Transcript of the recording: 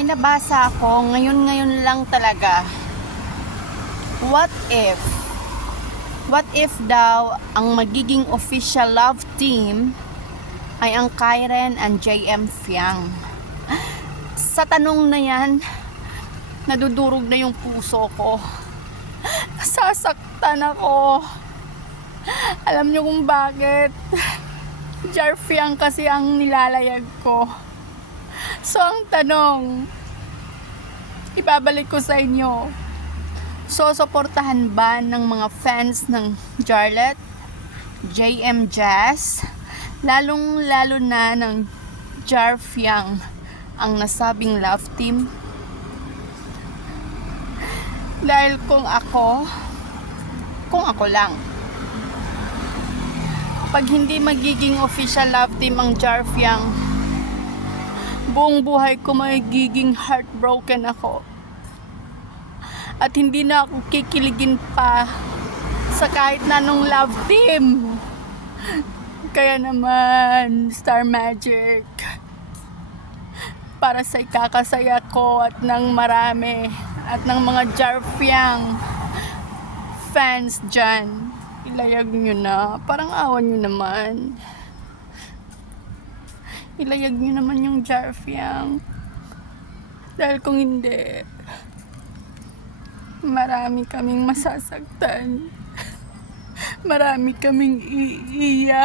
May nabasa ako ngayon lang talaga. What if? What if daw ang magiging official love team ay ang Kairen and JM Fiang? Sa tanong na yan, nadudurog na yung puso ko. Nasasaktan ako. Alam niyo kung bakit? Jar Fiang kasi ang nilalayag ko. So ang tanong, ibabalik ko sa inyo, susuportahan ba ng mga fans ng Jarlet, JM Jazz, lalong lalo na ng Jar Fiang ang nasabing love team? Dahil kung ako lang, pag hindi magiging official love team ang Jar Fiang, buong buhay ko magiging heartbroken ako. At hindi na ako kikiligin pa sa kahit na anong love team. Kaya naman, Star Magic, para sa ikakasaya ko at ng marami at ng mga Jar Fiang fans dyan, ilayag nyo na. Parang awan nyo naman. Ilayag nyo naman yung Jar Fiang. Dahil kung hindi, marami kaming masasaktan. Marami kaming iiyak.